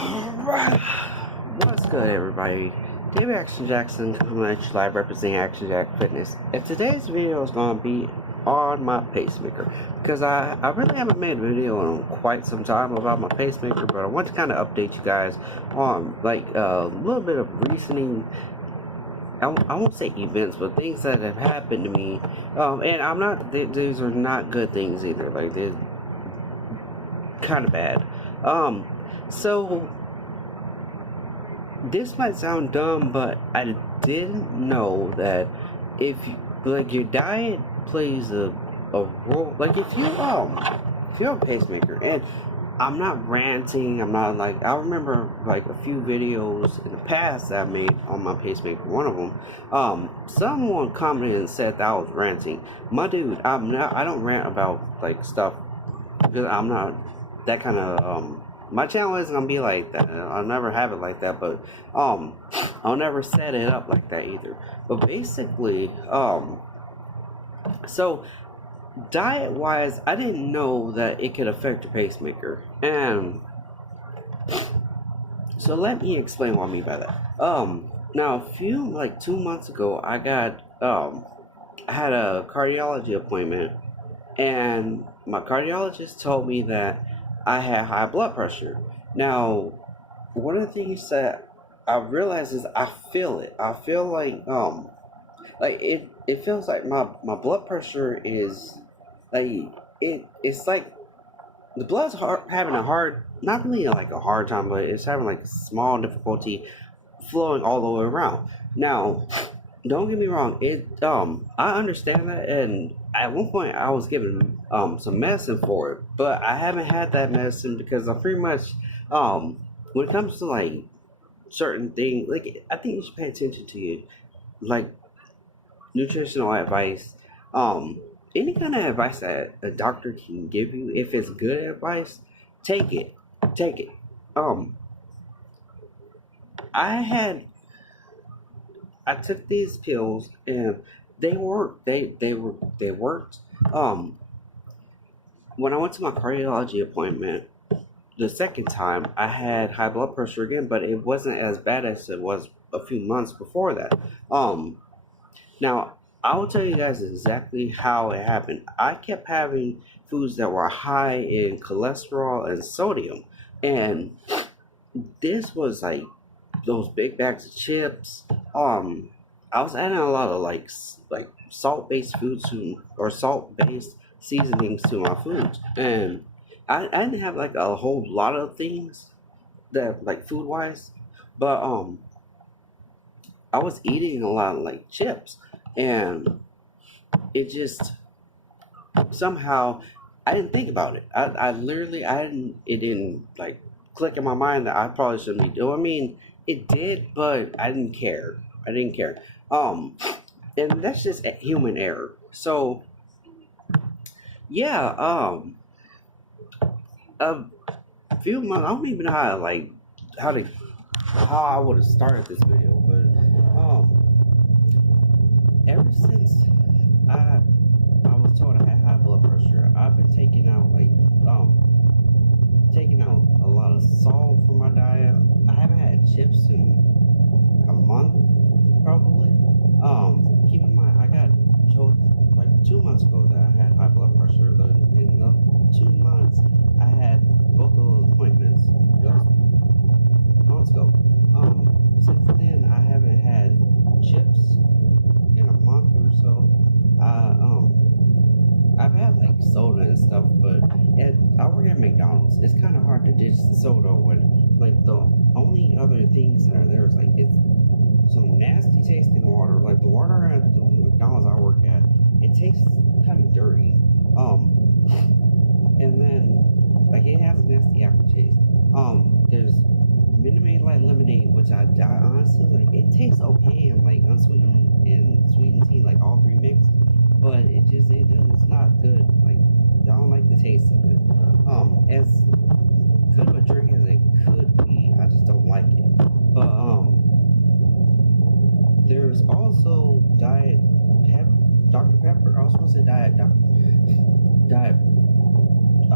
Alright, what's good, everybody? David Action Jackson coming at you live representing Action Jack Fitness. And today's video is going to be on my pacemaker because I really haven't made a video in quite some time about my pacemaker, but I want to kind of update you guys on like a little bit of recent, I won't say events, but things that have happened to me. And I'm not, these are not good things either. Like, they're kind of bad. So this might sound dumb, but I didn't know that if like your diet plays a role. Like if you're a pacemaker, and I'm not ranting, I'm not like, I remember like a few videos in the past that I made on my pacemaker. One of them, someone commented and said that I was ranting. My dude, I don't rant about like stuff because I'm not that kind of my channel isn't gonna be like that. I'll never have it like that, but I'll never set it up like that either. But basically, so diet wise, I didn't know that it could affect your pacemaker. And so let me explain what I mean by that. Now a few, like 2 months ago, I had a cardiology appointment, and my cardiologist told me that I had high blood pressure. Now, one of the things that I realized is I feel it. I feel like it feels like my blood pressure is like it's like the blood's having a hard, not really like a hard time, but it's having like small difficulty flowing all the way around. Now, don't get me wrong, I understand that, and at one point I was given some medicine for it, but I haven't had that medicine because I pretty much when it comes to like certain things, like I think you should pay attention to you, like nutritional advice, any kind of advice that a doctor can give you. If it's good advice, take it. I took these pills and they worked. They worked. When I went to my cardiology appointment the second time, I had high blood pressure again, but it wasn't as bad as it was a few months before that. Now I will tell you guys exactly how it happened. I kept having foods that were high in cholesterol and sodium, and this was like those big bags of chips. I was adding a lot of like salt-based foods or salt-based seasonings to my foods, and I didn't have like a whole lot of things that like food-wise, but I was eating a lot of like chips, and it just somehow I didn't think about it. I literally it didn't like click in my mind that I probably shouldn't be doing. I mean, it did, but I didn't care. And that's just a human error. So yeah, a few months. I don't even know how I would have started this video, but ever since I was told I had high blood pressure, I've been taking out a lot of salt from my diet. I haven't had chips in a month, probably. Keep in mind, I got told like 2 months ago that I had high blood pressure. In the 2 months, I had both of those appointments. Those months ago. Since then, I haven't had chips in a month or so. I've had like soda and stuff, but I work at McDonald's. It's kind of hard to ditch the soda when like the only other things that are there is like it's some nasty tasting water. Like the water at the McDonald's I work at, it tastes kind of dirty. And then like it has a nasty aftertaste. There's Minute Maid Light Lemonade, which I honestly like. It tastes okay and like unsweetened and sweetened tea, like all three mixed, but it's not good. Like I don't like the taste of it. As good of a drink as it could be, I just don't like it. But there's also Dr. Pepper. I was supposed to say Diet. I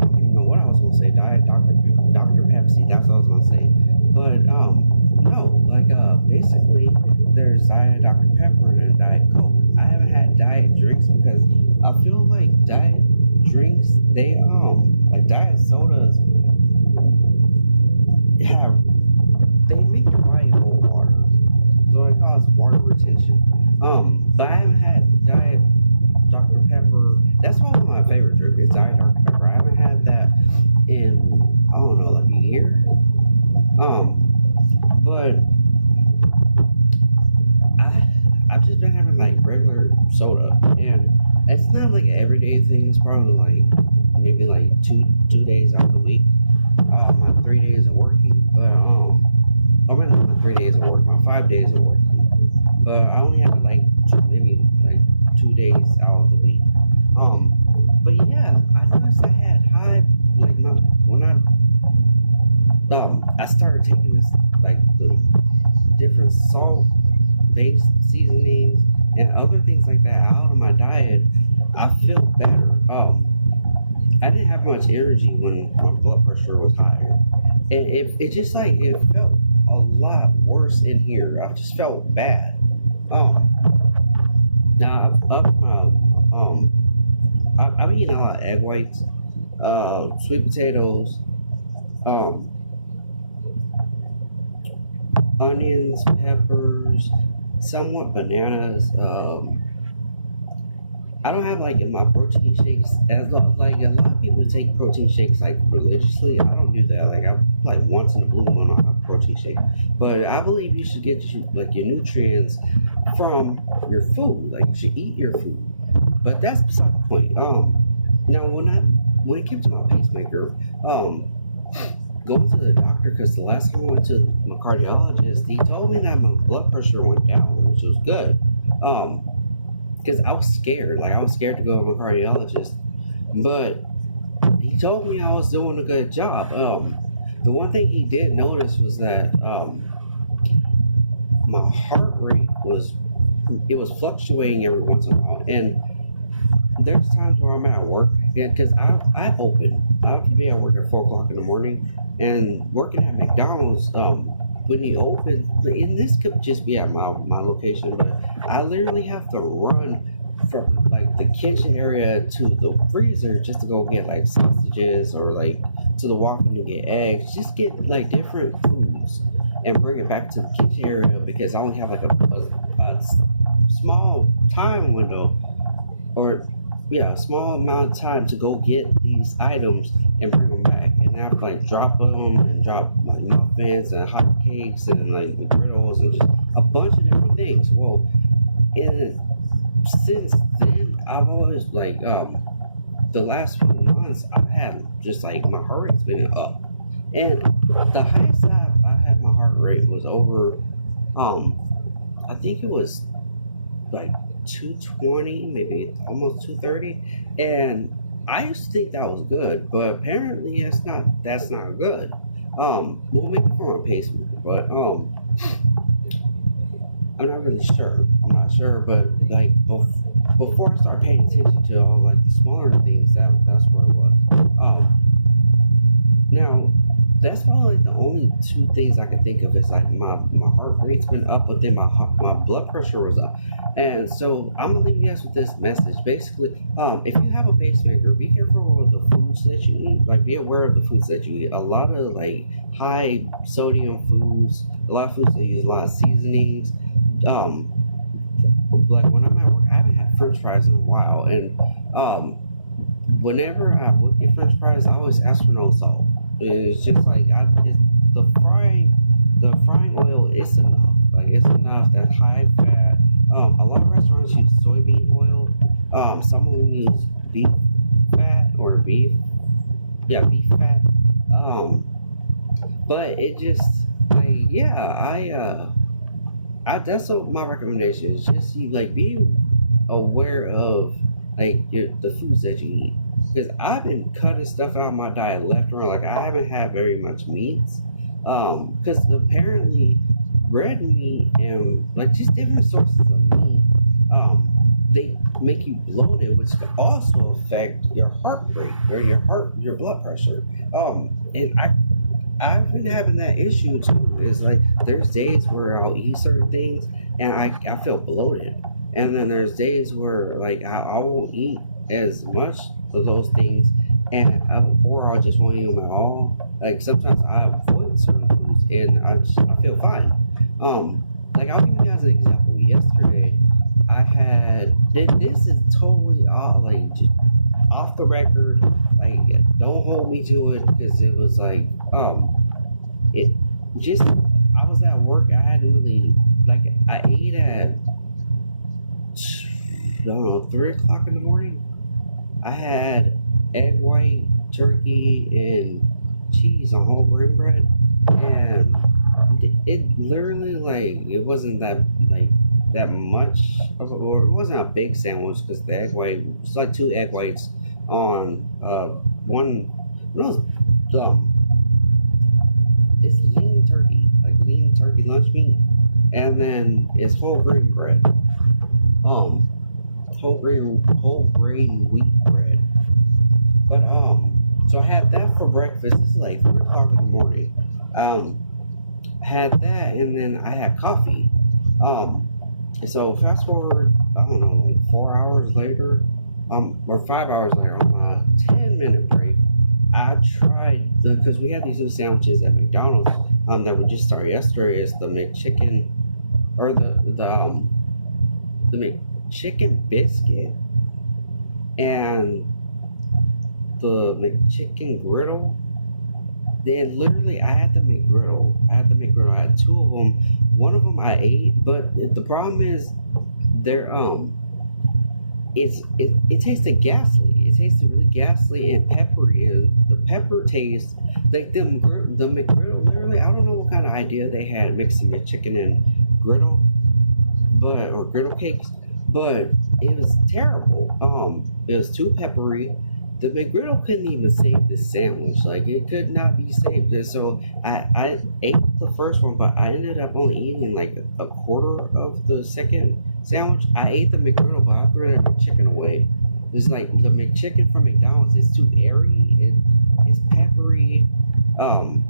don't even know what I was gonna say. Diet Dr. Pepsi. That's what I was gonna say. But no, like basically there's Diet Dr. Pepper and Diet Coke. I haven't had diet drinks because I feel like diet drinks they like diet sodas have they make your body hold water. So it causes water retention. But I haven't had Diet Dr. Pepper. That's one of my favorite drinks. Is Diet Dr. Pepper. I haven't had that in I don't know like a year. Um, but I I've just been having like regular soda, and it's not like an everyday thing. It's probably like maybe like two days out of the week. My 3 days of working, but I mean not my 3 days of work, my 5 days of work. But I only have it like maybe like 2 days out of the week. Um, but yeah, I noticed I had high like my when I started taking this like the different salt based seasonings and other things like that out of my diet. I feel better. I didn't have much energy when my blood pressure was higher, and it just like it felt a lot worse in here. I just felt bad. Um, now I've upped my I'm eating a lot of egg whites, sweet potatoes, um, onions, peppers, somewhat bananas. I don't have like in my protein shakes like a lot of people take protein shakes like religiously. I don't do that. Like I like once in a blue moon on a protein shake, but I believe you should get like your nutrients from your food. Like you should eat your food. But that's beside the point. Now when it came to my pacemaker, um, going to the doctor because the last time I went to my cardiologist, he told me that my blood pressure went down, which was good. Um, because I was scared. Like I was scared to go to my cardiologist, but he told me I was doing a good job. The one thing he did notice was that my heart rate was it was fluctuating every once in a while, and there's times where I'm at work, yeah, because I open. I have to be at work at 4 o'clock in the morning, and working at McDonald's. When you open, and this could just be at my location, but I literally have to run from like the kitchen area to the freezer just to go get like sausages or like to the walk-in to get eggs, just get like different foods and bring it back to the kitchen area because I only have like a small time window or yeah, a small amount of time to go get these items and bring them back. And I have to like drop them and drop like muffins and hot cakes and like griddles and just a bunch of different things. Well, and since then, I've always like the last few months I've had just like my heart rate's been up, and the highest I had my heart rate was over um I think it was like 220, maybe almost 230, and I used to think that was good, but apparently that's not good. Well, maybe for my pacemaker, but I'm not really sure. I'm not sure, but like before I start paying attention to all like the smaller things, that's what it was. Now, that's probably like the only two things I can think of is like my heart rate's been up, but then my blood pressure was up. And so I'm gonna leave you guys with this message. Basically, if you have a pacemaker, be careful with the foods that you eat. Like, be aware of the foods that you eat. A lot of like high sodium foods, a lot of foods that use a lot of seasonings. Um, like when I'm at work, I haven't had French fries in a while, and um, whenever I would get French fries, I always ask for no salt. It's just like it's the frying oil is enough. Like it's enough. That's high fat. A lot of restaurants use soybean oil. Some of them use beef fat or beef fat. Um, but it just like yeah, I that's what my recommendation is. Just you like be aware of like the foods that you eat. Because I've been cutting stuff out of my diet left and right. Like I haven't had very much meats. Because apparently red meat and like just different sources of meat, they make you bloated, which can also affect your heart rate or your blood pressure. And I've been having that issue too. It's like there's days where I'll eat certain things and I feel bloated, and then there's days where like I won't eat as much of those things, or I just won't eat them at all. Like sometimes I avoid certain foods and I feel fine. Like I'll give you guys an example. Yesterday, I had this is totally off the record. Like don't hold me to it because it was like it just I was at work. I hadn't really like I ate at I don't know 3 o'clock in the morning. I had egg white, turkey, and cheese on whole grain bread, and it literally like it wasn't that much or it wasn't a big sandwich because the egg white it's like two egg whites on one no um it's lean turkey lunch meat, and then it's whole grain bread, um whole grain wheat bread. But so I had that for breakfast. This is like 3 o'clock in the morning. Um, had that, and then I had coffee. Um, so fast forward, I don't know, like 4 hours later, or 5 hours later, on my 10-minute break, I tried because we had these new sandwiches at McDonald's that we just started yesterday. Is the McChicken or the McChicken biscuit and the McChicken griddle. Then literally, I had the McGriddle. I had two of them. One of them I ate, but the problem is, they're it tasted ghastly. It tasted really ghastly and peppery. The pepper taste, like the McGriddle. Literally, I don't know what kind of idea they had mixing the chicken and griddle, or griddle cakes, but it was terrible. It was too peppery. The McGriddle couldn't even save the sandwich. Like it could not be saved. And so I ate the first one, but I ended up only eating like a quarter of the second sandwich. I ate the McGriddle, but I threw that chicken away. It's like the McChicken from McDonald's. It's too airy. It's peppery.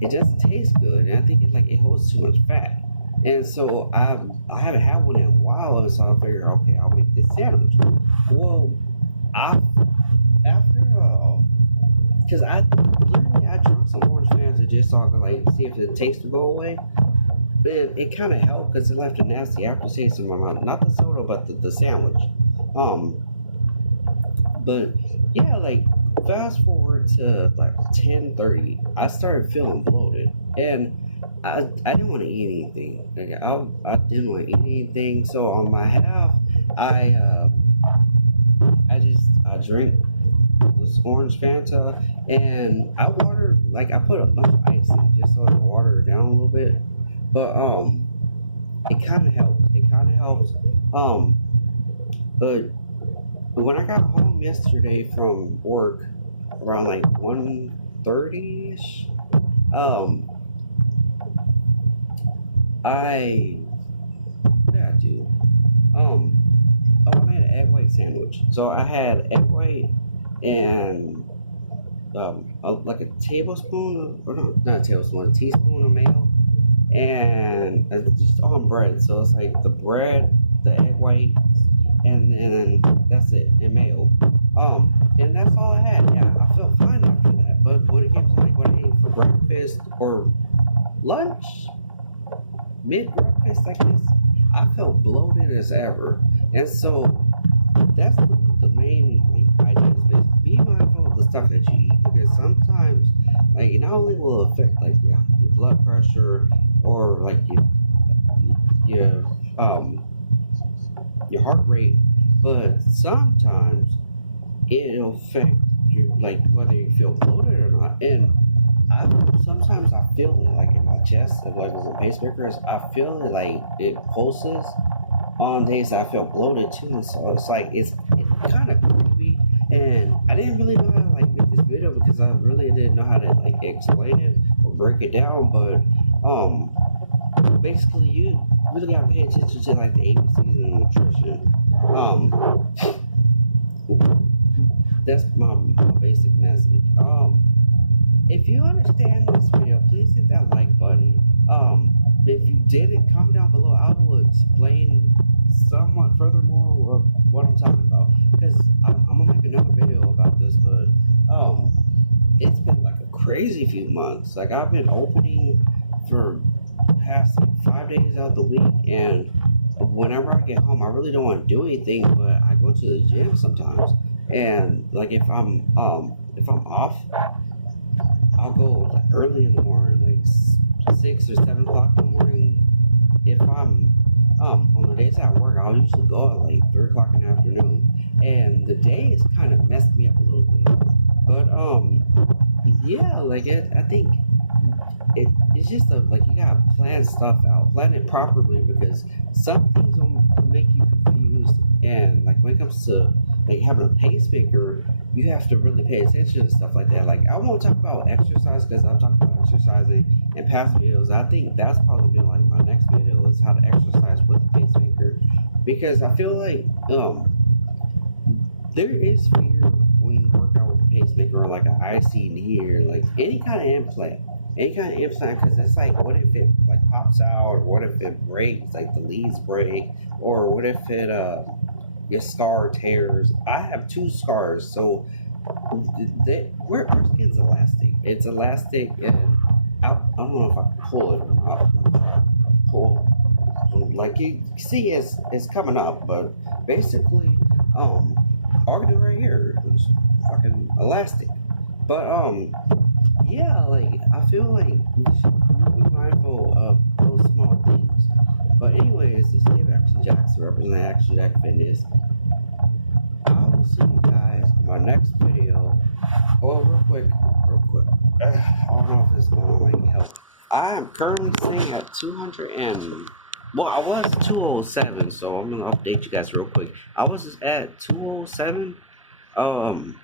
It doesn't taste good, and I think it holds too much fat. And so I haven't had one in a while, and so I figured, okay, I'll make this sandwich. Well, I after because I drunk some orange fans and just so I could like see if the taste would go away. Man, it kind of helped because it left a nasty aftertaste in my mouth. Not the soda, but the sandwich. Um, but yeah, like fast forward to like 10:30, I started feeling bloated, and I didn't want to eat anything. Like, I didn't want to eat anything. So on my half, I I drank this orange Fanta, and I put a bunch of ice in it just so it would water it down a little bit. But it kind of helped. It kind of helped. Um, but when I got home yesterday from work around like 1:30 ish, um, I what did I do? Um, oh, I made an egg white sandwich. So I had egg white and like a tablespoon or no, not a tablespoon, a teaspoon of mayo, and it's just on bread. So it's like the bread, the egg white, and then that's it, and mayo. And that's all I had. Yeah, I felt fine after that. But when it came to like what I ate for breakfast or lunch, mid breakfast, I guess, I felt bloated as ever. And so that's the main like, idea is be mindful of the stuff that you eat because sometimes like it not only will affect like your blood pressure or like your your heart rate, but sometimes it'll affect you like whether you feel bloated or not. And I sometimes I feel it like in my chest, like with my pacemakers, I feel it like it pulses on days I feel bloated too. So it's like it's kind of creepy, and I didn't really know how to like make this video because I really didn't know how to like explain it or break it down. But basically you really gotta pay attention to like the ABCs and nutrition. That's my basic message. if you understand this video, please hit that like button. If you didn't, comment down below. I will explain somewhat furthermore of what I'm talking about. Because I'm gonna make another video about this, but it's been like a crazy few months. Like I've been opening for past like 5 days out of the week, and whenever I get home, I really don't want to do anything, but I go to the gym sometimes. And like if I'm off, I'll go like early in the morning, like 6 or 7 o'clock in the morning. If I'm on the days I work, I'll usually go at like 3 o'clock in the afternoon, and the day has kind of messed me up a little bit. But yeah, like I think it's just like you gotta plan stuff out, plan it properly, because some things will make you confused. And like when it comes to like having a pacemaker, you have to really pay attention to stuff like that. Like I won't talk about exercise because I've talked about exercising in past videos. I think that's probably gonna be like my next video, is how to exercise with the pacemaker, because I feel like there is fear when you work out with a pacemaker or like an ICD or like any kind of implant. Any kind of implant, because it's like, what if it like pops out, or what if it breaks, like the leads break, or what if it your scar tears. I have 2 scars, so our skin's elastic. It's elastic, and I don't know if I can pull it or not. I'm gonna try to pull. Like you see, it's coming up, but basically, all I can do right here is fucking elastic. But yeah, like I feel like we should be mindful of those small things. But anyways, this is Action Jacks to represent Action Jack Fitness. I will see you guys in my next video. Oh, real quick. I don't know if it's gonna like help. I am currently sitting at 200 and well, I was 207, so I'm gonna update you guys real quick. I was at 207. Um,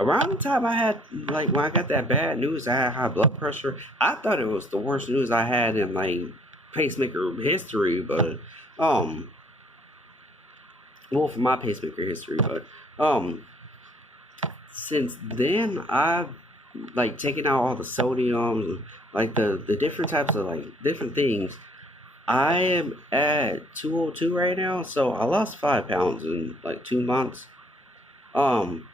Around the time I had like when I got that bad news, I had high blood pressure. I thought it was the worst news I had in like pacemaker history, but um, well, for my pacemaker history, but um, since then I've like taken out all the sodiums, like the different types of like different things. I am at 202 right now, so I lost 5 pounds in like 2 months. Um,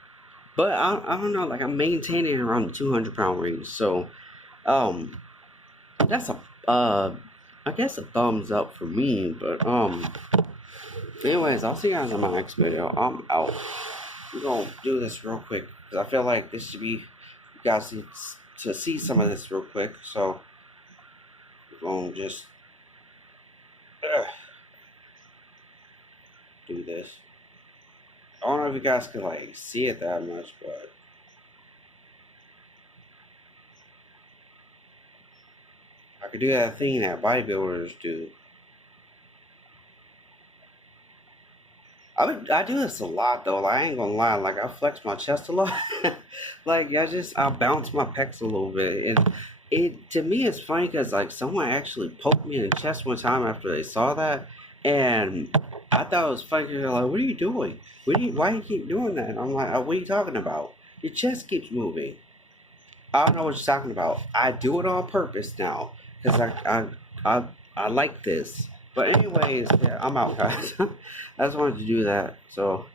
but I don't know, like I'm maintaining around the 200 pound range, so um, that's a I guess a thumbs up for me. But anyways, I'll see you guys in my next video. I'm out. We're gonna do this real quick because I feel like this should be you guys need to see some of this real quick. So we're gonna just do this. I don't know if you guys can like see it that much, but I could do that thing that bodybuilders do. I do this a lot though. Like, I ain't gonna lie. Like I flex my chest a lot. Like I bounce my pecs a little bit, and it to me it's funny because like someone actually poked me in the chest one time after they saw that, and I thought it was funny. They're like, "What are you doing? Why do you keep doing that?" And I'm like, "What are you talking about? Your chest keeps moving." I don't know what you're talking about. I do it on purpose now because I like this. But anyways, yeah, I'm out, guys. I just wanted to do that. So